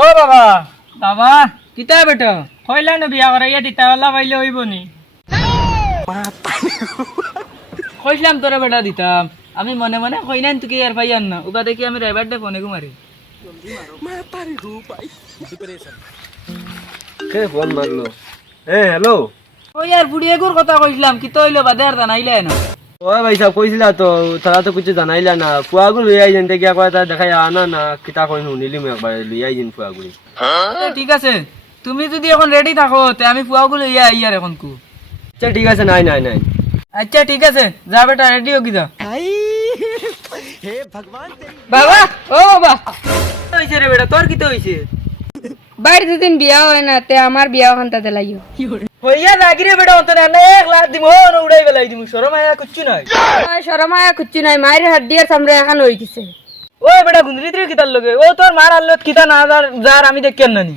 ও বাবা বাবা কিতা বেটা কইলা না বিয়া করাইয়া দিতা ওলা পাইলে হইব নি কইছিলাম তোরা বেটা দিতাম আমি মনে মনে কই নাই তুই আর ভাই আন না উবা দেখি আমি রাইবার দে ফোনে ঘুমারি কে ফোন মারলো? হ্যালো। ওই আর বুড়িয়ে গুর কথা কইছিলাম কি তো হইলো বাদে আর জানাইলে না ও ভাই সাহেব কইছিলা তো তারা তো কিছু জানাইলা না ফুয়াগুলো লই আইছেন দেখি একবার তা দেখাই আনা না কিতা কই শুনিলি মই একবার লই আইছেন ফুয়াগুলো। ঠিক আছে তুমি যদি এখন রেডি থাকো তে আমি ফুয়াগুলো ইয়া আইয়ার এখন কু আচ্ছা ঠিক আছে, নাই নাই নাই। আচ্ছা ঠিক আছে যা বেটা রেডি হোক যা বাবা ও বাবা হইছে রে বেটা তোর কি তো হইছে বাইরে দুদিন বিয়া হয় না তে আমার বিয়া ওখান তাতে লাগিও হইয়া লাগি রে বেটা অন্তরে না 1 লাখ দিমু না উড়াই বেলাই দিমু শরম আয়া কুচ্ছু নাই শরমায়া কুচ্ছু নাই মায়ের হাড্ডিয়ার সামনে এখন হয়ে গেছে ওই বেটা গুন্দরি রে কিতার লগে ও তোর মার আল্লত কিতা না যার আমি দেখ কেন নানি